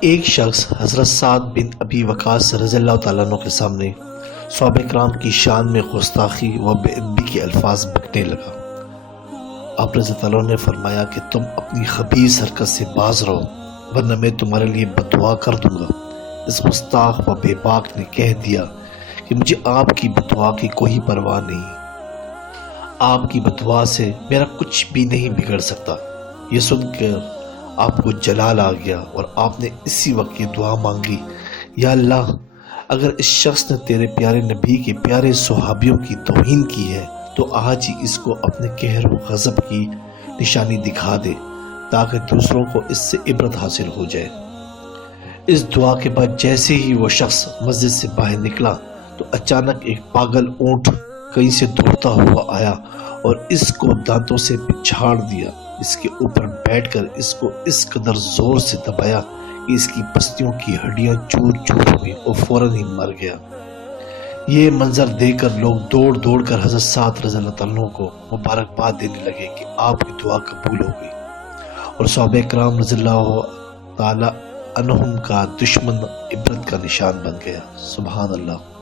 ایک شخص حضرت سعد بن ابی وقاص رضی اللہ تعالیٰ عنہ کے سامنے صحابہ کرام کی شان میں گستاخی و بے ادبی کے الفاظ بکنے لگا۔ آپ رضی اللہ عنہ نے فرمایا کہ تم اپنی خبیث حرکت سے باز رہو ورنہ میں تمہارے لیے بددعا کر دوں گا۔ اس گستاخ و بے باک نے کہہ دیا کہ مجھے آپ کی بددعا کی کوئی پرواہ نہیں، آپ کی بددعا سے میرا کچھ بھی نہیں بگڑ سکتا۔ یہ سن کر آپ کو جلال آ گیا اور آپ نے اسی وقت یہ دعا مانگی، یا اللہ اگر اس شخص نے تیرے پیارے نبی کے پیارے صحابیوں کی توہین کی ہے تو آج ہی اس کو اپنے قہر و غضب کی نشانی دکھا دے تاکہ دوسروں کو اس سے عبرت حاصل ہو جائے۔ اس دعا کے بعد جیسے ہی وہ شخص مسجد سے باہر نکلا تو اچانک ایک پاگل اونٹ کہیں سے دوڑتا ہوا آیا اور اس کو دانتوں سے پچھاڑ دیا۔ اس کے اوپر بیٹھ کر اس کو اس قدر زور سے دبایا کہ اس کی پسلیوں کی ہڈیاں چور چور ہوئی اور فوراً ہی مر گیا۔ یہ منظر دیکھ کر لوگ دوڑ دوڑ کر حضرت سعد رضی اللہ عنہ کو مبارکباد دینے لگے کہ آپ کی دعا قبول ہو گئی، اور صحابہ کرام رضی اللہ تعالی عنہم کا دشمن عبرت کا نشان بن گیا۔ سبحان اللہ۔